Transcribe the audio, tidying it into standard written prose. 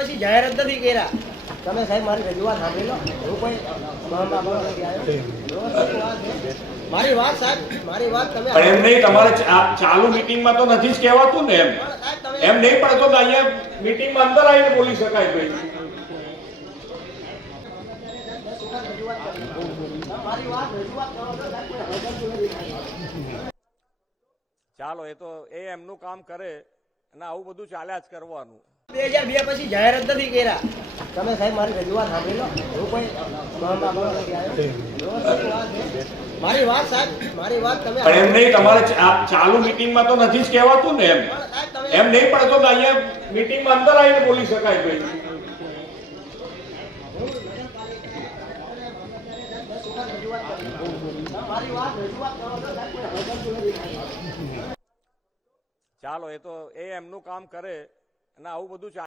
પછી જાહેરાત નથી કર્યા. તમે સાહેબ મારી રજૂઆત સાંભળી લો. હું કોઈ નથી આવ્યો. મારી વાત સાહેબ, મારી વાત તમે પણ એમ નહીં, તમારે ચાલુ મીટિંગમાં તો નથી જ કહેવાતું ને. એમ નહીં, પણ તો અહીંયા મીટિંગમાં અંદર આવીને બોલી શકાય ભાઈ. ચાલો, એ તો એ એમનું કામ કરે અને આવું બધું ચાલ્યા જ કરવાનું. 2002 પછી જાહેરાત નથી કર્યા. તમે સાહેબ મારી રજૂઆત સાંભળી લો. હું કોઈ નથી આવ્યો. મારી વાત સાહેબ, મારી વાત તમે પણ એમ નહીં, તમારે ચાલુ મીટિંગમાં તો નથી જ કહેવાતું ને. એમ નહીં, પણ તો અહીંયા મીટિંગમાં અંદર આવીને બોલી શકાય ભાઈ. ચાલો, એ તો એ એમનું કામ કરે અને આવું બધું